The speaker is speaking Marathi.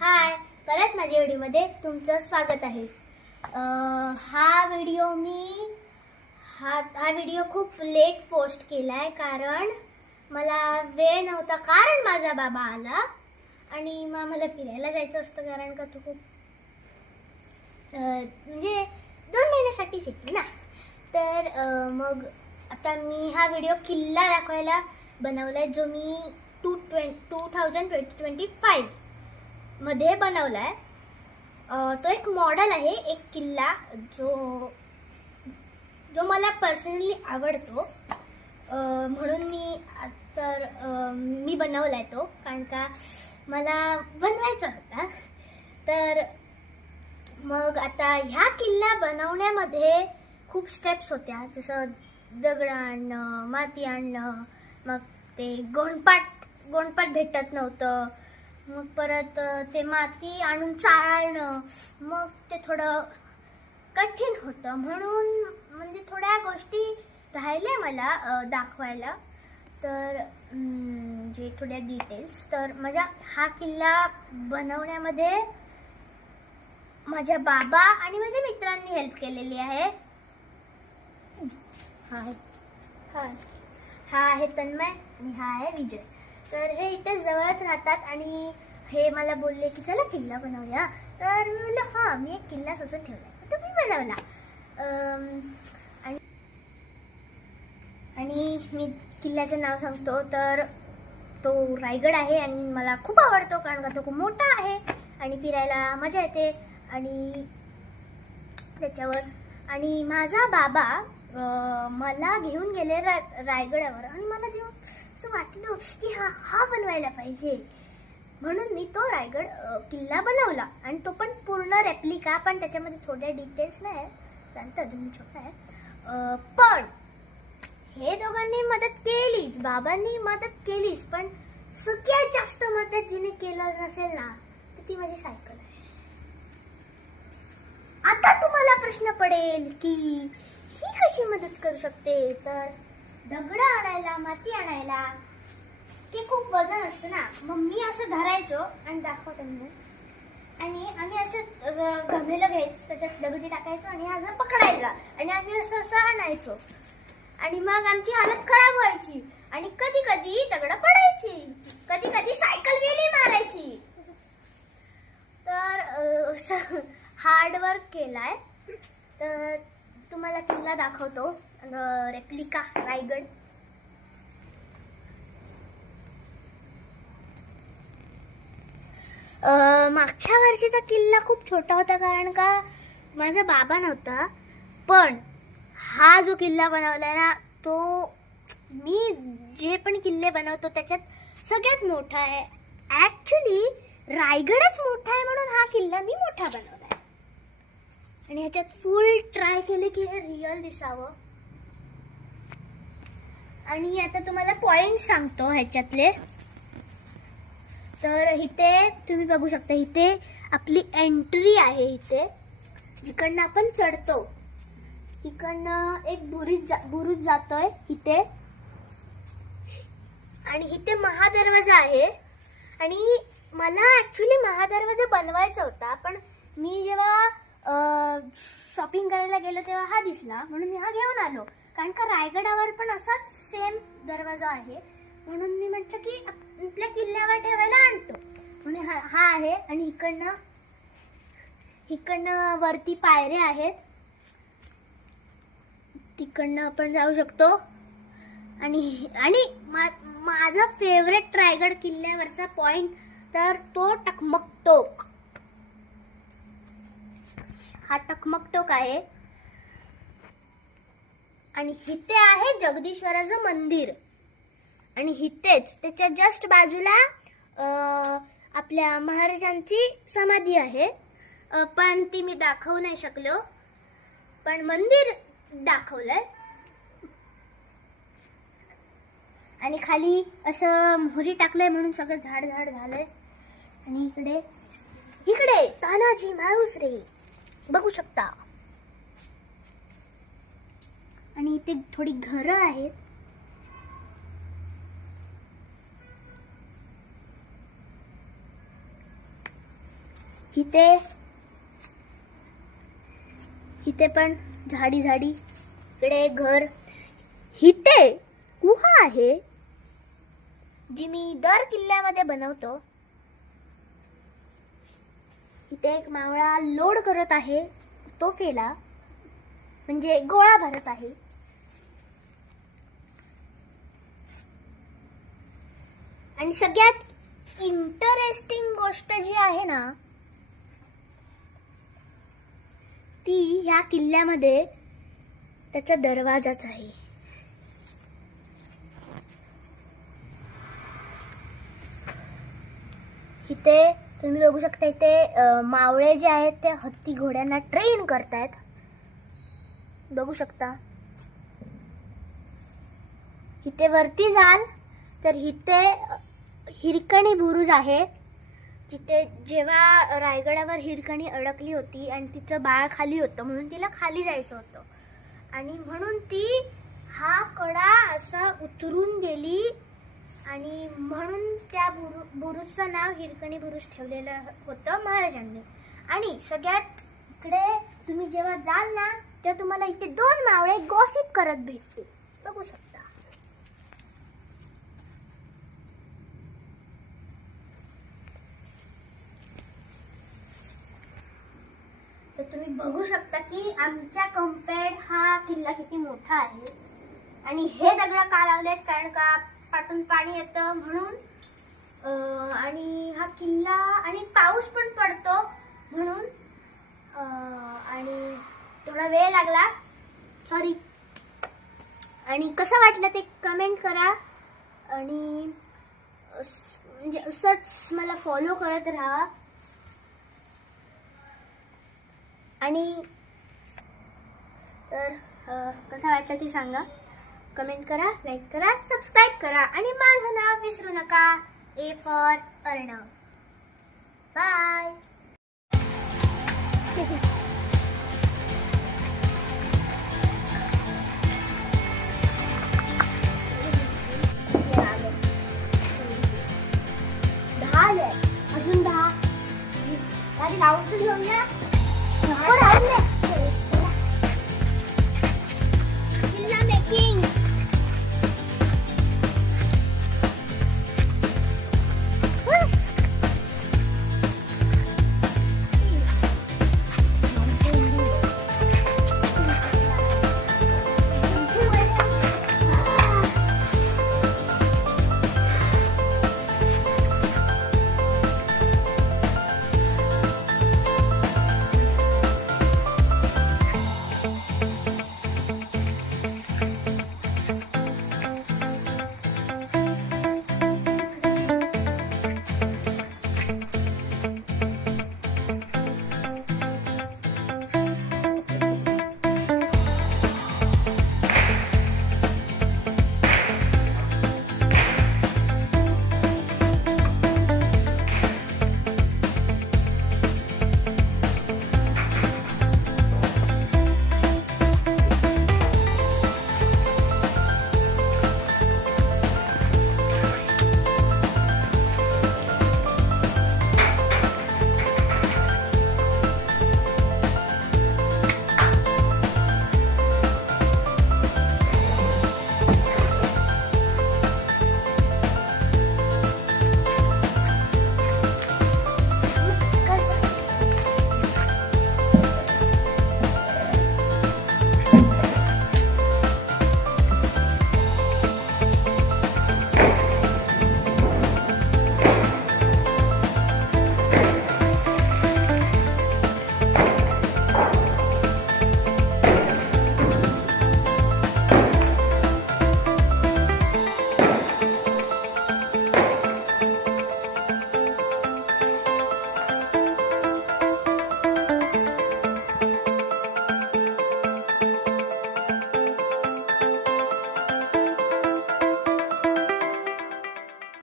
हाय, परत माझ्या व्हिडिओमध्ये तुमचं स्वागत आहे. हा व्हिडिओ खूप लेट पोस्ट केलाय कारण मला वेळ नव्हता, कारण माझा बाबा आला आणि मग मला फिरायला जायचं असतं कारण का तो खूप म्हणजे 2 महिन्यासाठीच येते ना. तर मग आता मी हा व्हिडिओ किल्ला दाखवायला बनवलाय, जो मी 2025 मध्ये बनवलाय. तो एक मॉडेल आहे, एक किल्ला जो मला पर्सनली आवडतो, म्हणून मी बनवलाय तो, कारण का मला बनवायचा होता. तर मग आता ह्या किल्ला बनवण्यामध्ये खूप स्टेप्स होत्या, जसं दगड आणणं, माती आणणं, मग ते गोंडपाट भेटत नव्हतं, मग परत ते माती आणून चाळणं, मग ते थोडं कठीण होतं, म्हणून म्हणजे थोड्या गोष्टी राहिल्या मला दाखवायला. तर जे थोड्या डिटेल्स, तर माझ्या हा किल्ला बनवण्यामध्ये माझ्या बाबा आणि माझ्या मित्रांनी हेल्प केलेली आहे. हा आहे तन्मय आणि हा आहे विजय. तर हे इथे जवळच राहतात आणि हे मला बोलले की चला किल्ला बनवूया. तर मी बोललो हां, मी एक किल्ला सुचवून ठेवला, तर मी बनवला. आणि मी किल्ल्याचं नाव सांगतो, तर तो रायगड आहे आणि मला खूप आवडतो कारण का तो खूप मोठा आहे आणि फिरायला मजा येते. आणि त्याच्यावर आणि माझा बाबा मला घेऊन गेले रायगडावर, आणि मला जेव्हा असं वाटलं की हा बनवायला पाहिजे, म्हणून मी तो रायगड किल्ला बनवला. आणि तो पण पूर्ण रेप्लिका, पण त्याच्यामध्ये थोड्या डिटेल्स नाही चालतं, अजून छोटा आहे. पण हे दोघांनी मदत केलीच, बाबांनी मदत केलीच, पण सगळ्यात जास्त मदत जिने केलं नसेल ना, तर ती माझी सायकल आहे. आता तुम्हाला प्रश्न पडेल की ही कशी मदत करू शकते. तर दगड आणायला, माती आणायला ते खूप वजन असतं ना, मग मी असं धरायचो आणि दाखवतो मी, आणि आम्ही असं गमेलं घ्यायचो, त्याच्यात दगडी टाकायचो आणि असं पकडायचा आणि आम्ही असं आणायचो, आणि मग आमची हालत खराब व्हायची आणि कधी कधी दगड पडायची, कधी कधी सायकल वेली मारायची. तर हार्डवर्क केलाय. तर तुम्हाला किल्ला दाखवतो, रेप्लिका रायगड. मागच्या वर्षीचा किल्ला खूप छोटा होता कारण का माझा बाबा नव्हता, पण हा जो किल्ला बनवलाय ना, तो मी जे पण किल्ले बनवतो त्याच्यात सगळ्यात मोठा आहे. ऍक्च्युली रायगडच मोठा आहे म्हणून हा किल्ला मी मोठा बनवलाय, आणि ह्याच्यात फुल ट्राय केले की हे रिअल दिसावं. आणि आता तुम्हाला पॉइंट सांगतो ह्याच्यातले. तर इथे तुम्ही बघू शकता, इथे आपली एंट्री आहे, इथे जिकडनं आपण चढतो, इकडनं एक बुरुज जातोय इथे, आणि इथे महादरवाजा आहे. आणि मला ऍक्च्युली महादरवाजा बनवायचा होता, पण मी जेव्हा शॉपिंग करायला गेलो तेव्हा हा दिसला, म्हणून मी हा घेऊन आलो, कारण का रायगडावर पण असाच सेम दरवाजा आहे, म्हणून मी म्हटलं की आपल्या किल्ल्यावर ठेवायला आणतो, म्हणून हा आहे. आणि इकडनं वरती पायऱ्या आहेत, तिकडनं आपण जाऊ शकतो. आणि माझा फेवरेट रायगड किल्ल्यावरचा पॉइंट, तर तो टकमक टोक. हा टकमक टोक आहे, आणि इथे आहे जगदीश्वराचं मंदिर, आणि इथेच त्याच्या जस्ट बाजूला आपल्या महाराजांची समाधी आहे, पण ती मी दाखवू नाही शकलो, पण मंदिर दाखवलंय. आणि खाली असं मोहरी टाकलंय म्हणून सगळं झाड झालंय. आणि इकडे तानाजी माळूस रे बघू शकता. आणि इथे थोडी घरं आहेत. इथे पण झाडी इकडे घर, इथे गुहा आहे जी मी दर किल्ल्यामध्ये बनवतो. इथे एक मावळा लोड करत आहे तोफेला, म्हणजे गोळा भरत आहे. आणि सगळ्यात इंटरेस्टिंग गोष्ट जी आहे ना, ती ह्या किल्ल्यामध्ये त्याचा दरवाजाच आहे. इथे तुम्ही बघू शकता, इथे मावळे जे आहेत ते हत्ती घोड्यांना ट्रेन करतायत. बघू शकता. इथे वरती जाल तर इथे हिरकणी बुरुज आहे, जिथे जेव्हा रायगडावर हिरकणी अडकली होती आणि तिचं बाळ खाली होतं म्हणून तिला खाली जायचं होतं, आणि म्हणून ती हा कडा असा उतरून गेली, आणि म्हणून त्या बुरुजचं नाव हिरकणी बुरुज ठेवलेलं होतं महाराजांनी. आणि सगळ्यात इकडे तुम्ही जेव्हा जाल ना, तेव्हा तुम्हाला इथे 2 मावळे गॉसिप करत भेटतील. बघू शकता. तर तुम्ही बघू शकता की आमच्या कंपेअर्ड हा किल्ला किती मोठा आहे. आणि हे दगड का लावलेत, कारण का पाटून पाणी येतं म्हणून, आणि हा किल्ला, आणि पाऊस पण पडतो म्हणून, आणि थोडा वेळ लागला, सॉरी. आणि कसं वाटलं ते कमेंट करा, आणि म्हणजे असंच मला फॉलो करत राहा. आणि तर कसं वाटलं ते सांगा, कमेंट करा, लाईक करा, सबस्क्राईब करा, आणि माझं नाव विसरू नका, A for अर्णव. बाय. अजून 10 गाडी लावून घेऊया.